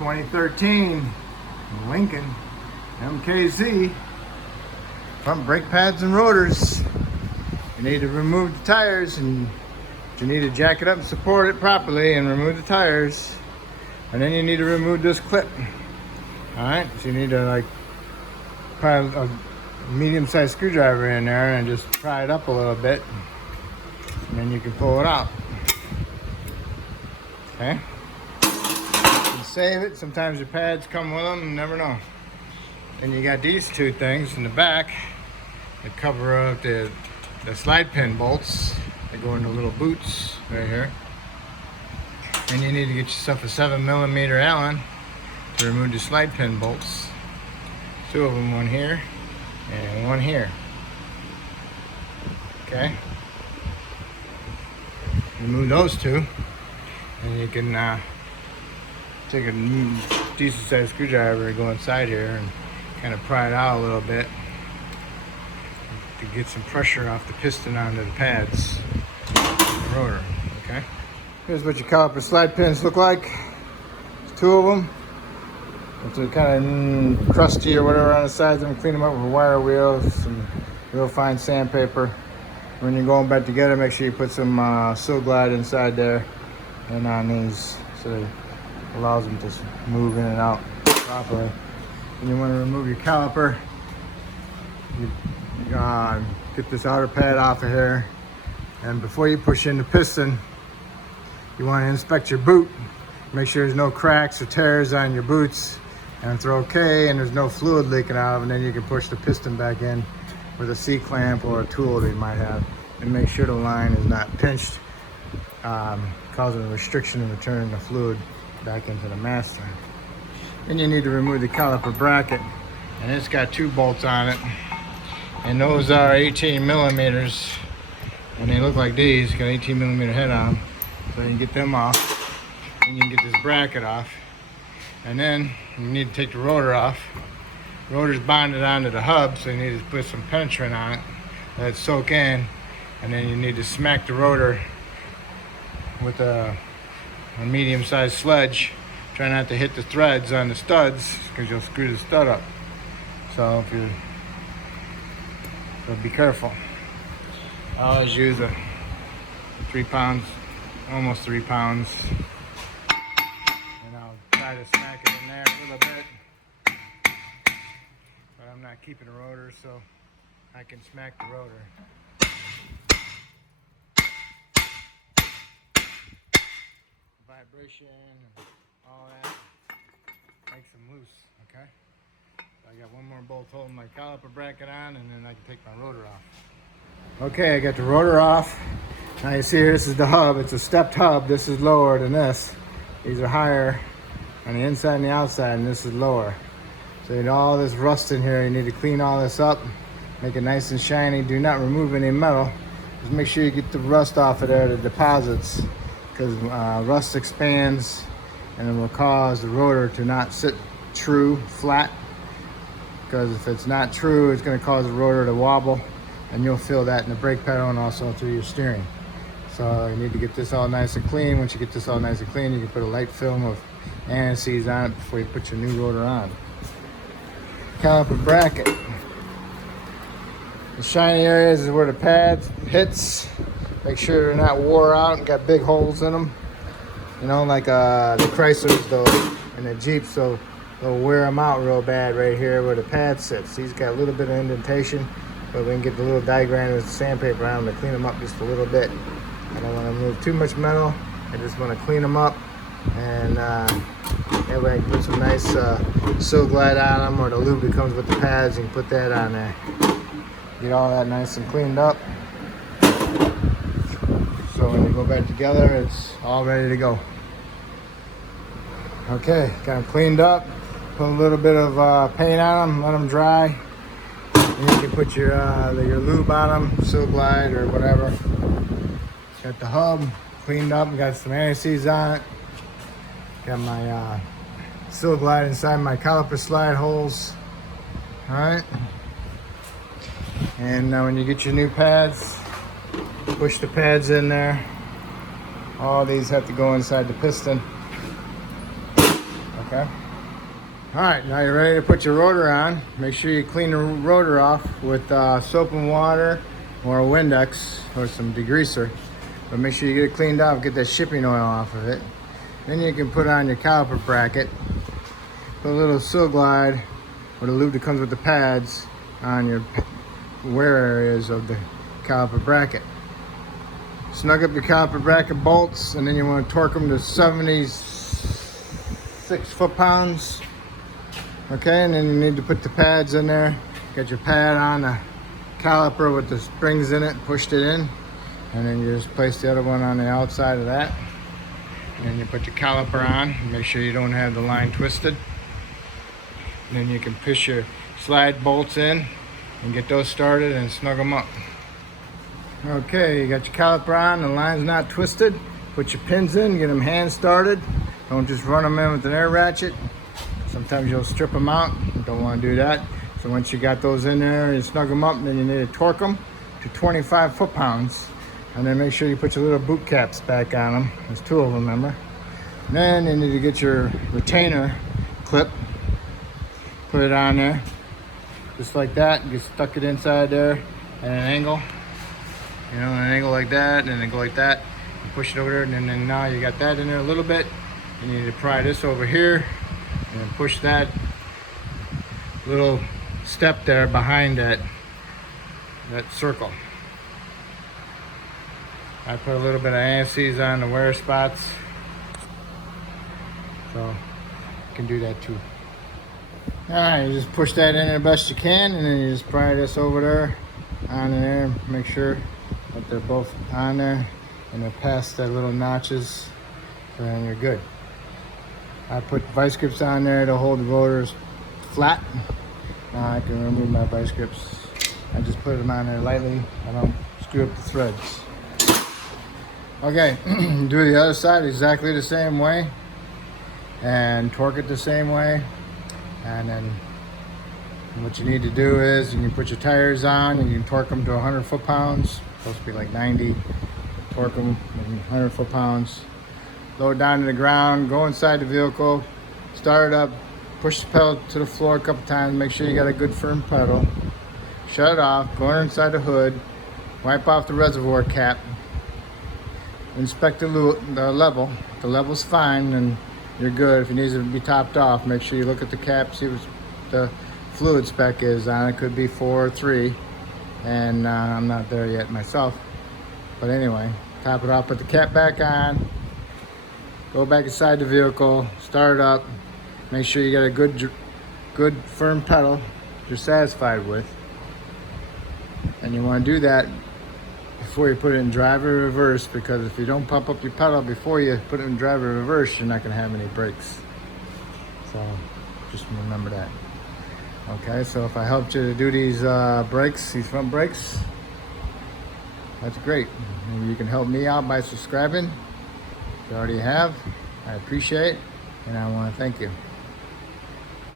2013 Lincoln MKZ front brake pads and rotors. You need to remove the tires, and you need to jack it up and support it properly and remove the tires. And then you need to remove this clip. Alright, so you need to pry a medium-sized screwdriver in there and just pry it up a little bit, and then you can pull it out. Okay? You save it. Sometimes your pads come with them, you never know. Then you got these two things in the back that cover up the slide pin bolts that go into little boots right here. And you need to get yourself a 7mm Allen to remove the slide pin bolts. Two of them, one here and one here. Okay. Remove those two, and you can take a decent sized screwdriver and go inside here and kind of pry it out a little bit to get some pressure off the piston onto the pads, the rotor. Okay. Here's what your caliper slide pins look like. There's two of them. If they're kind of crusty or whatever on the sides, I'm clean them up with a wire wheel, some real fine sandpaper. When you're going back together, make sure you put some Seal Glide inside there and on these, so it allows them to move in and out properly. And you want to remove your caliper. You get this outer pad off of here, and before you push in the piston, you want to inspect your boot. Make sure there's no cracks or tears on your boots, and if they're okay and there's no fluid leaking out of them, then you can push the piston back in with a C-clamp or a tool that you might have, and make sure the line is not pinched, causing a restriction in returning the fluid back into the master. Then you need to remove the caliper bracket, and it's got two bolts on it, and those are 18mm, and they look like these, got 18mm head on them. So you can get them off, and you can get this bracket off, and then you need to take the rotor off. The rotor's bonded onto the hub, so you need to put some penetrant on it, let it soak in, and then you need to smack the rotor with a medium-sized sledge. Try not to hit the threads on the studs, because you'll screw the stud up. So be careful. I always use a 3 pounds, almost 3 pounds, and I'll try to smack it in there a little bit, but I'm not keeping the rotor, so I can smack the rotor. Vibration and all that makes them loose. Okay, so I got one more bolt holding my caliper bracket on, and then I can take my rotor off. Okay, I got the rotor off. Now you see here, this is the hub. It's a stepped hub. This is lower than this. These are higher on the inside and the outside, and this is lower. So you know, all this rust in here, you need to clean all this up, make it nice and shiny. Do not remove any metal. Just make sure you get the rust off of there, the deposits, because rust expands and it will cause the rotor to not sit true, flat. Because if it's not true, it's going to cause the rotor to wobble, and you'll feel that in the brake pedal and also through your steering. So you need to get this all nice and clean. Once you get this all nice and clean, you can put a light film of anti-seize on it before you put your new rotor on. Caliper bracket. The shiny areas is where the pad hits. Make sure they're not wore out and got big holes in them. You know, like the Chryslers though, and the Jeeps, so they'll wear them out real bad right here where the pad sits. He's got a little bit of indentation, but we can get the little diagram with sandpaper on them to clean them up just a little bit. I don't want to remove too much metal. I just want to clean them up, and that way I can put some nice Seal Glide on them, or the lube that comes with the pads. You can put that on there. Get all that nice and cleaned up. So when you go back together, it's all ready to go. Okay, got them cleaned up. Put a little bit of paint on them, let them dry. And you can put your lube on them, Seal Glide or whatever. Got the hub cleaned up, got some anti-seize on it. Got my Seal Glide inside my caliper slide holes. All right. And now when you get your new pads, push the pads in there. All these have to go inside the piston. Okay. All right, now you're ready to put your rotor on. Make sure you clean the rotor off with soap and water or a Windex or some degreaser. But make sure you get it cleaned off, get that shipping oil off of it. Then you can put on your caliper bracket. Put a little seal glide or the lube that comes with the pads on your wear areas of the caliper bracket. Snug up your caliper bracket bolts, and then you want to torque them to 76 foot-pounds. Okay, and then you need to put the pads in there. Get your pad on the caliper with the springs in it, pushed it in, and then you just place the other one on the outside of that. And then you put your caliper on, make sure you don't have the line twisted. And then you can push your slide bolts in and get those started and snug them up. Okay, you got your caliper on, the line's not twisted. Put your pins in, get them hand started. Don't just run them in with an air ratchet. Sometimes you'll strip them out. You don't want to do that. So once you got those in there, you snug them up, then you need to torque them to 25 foot-pounds. And then make sure you put your little boot caps back on them. There's 2 of them, remember? And then you need to get your retainer clip, put it on there, just like that. You stuck it inside there at an angle. You know, an angle like that, and then go like that. You push it over there, and then now you got that in there a little bit. You need to pry this over here, and then push that little step there behind that circle. I put a little bit of anti-seize on the wear spots, so you can do that too. Alright, you just push that in there best you can, and then you just pry this over there, on there, make sure that they're both on there, and they're past that little notches, so then you're good. I put vice grips on there to hold the rotors flat. Now I can remove my vice grips. I just put them on there lightly. I don't screw up the threads. Okay, do the other side exactly the same way and torque it the same way. And then what you need to do is you can put your tires on and you can torque them to 100 foot-pounds. Supposed to be like 90. Torque them 100 foot-pounds. Lower down to the ground, go inside the vehicle, start it up, push the pedal to the floor a couple times, make sure you got a good firm pedal. Shut it off, go inside the hood, wipe off the reservoir cap, inspect the level. If the level's fine, then you're good. If it needs to be topped off, make sure you look at the cap, see what the fluid spec is on it. Could be 4 or 3, and I'm not there yet myself. But anyway, top it off, put the cap back on, go back inside the vehicle, start it up, make sure you got a good firm pedal you're satisfied with. And you want to do that before you put it in drive or reverse, because if you don't pump up your pedal before you put it in drive or reverse, you're not going to have any brakes. So just remember that. Okay, so if I helped you to do these brakes, these front brakes, that's great. Maybe you can help me out by subscribing. If you already have, I appreciate it, and I want to thank you.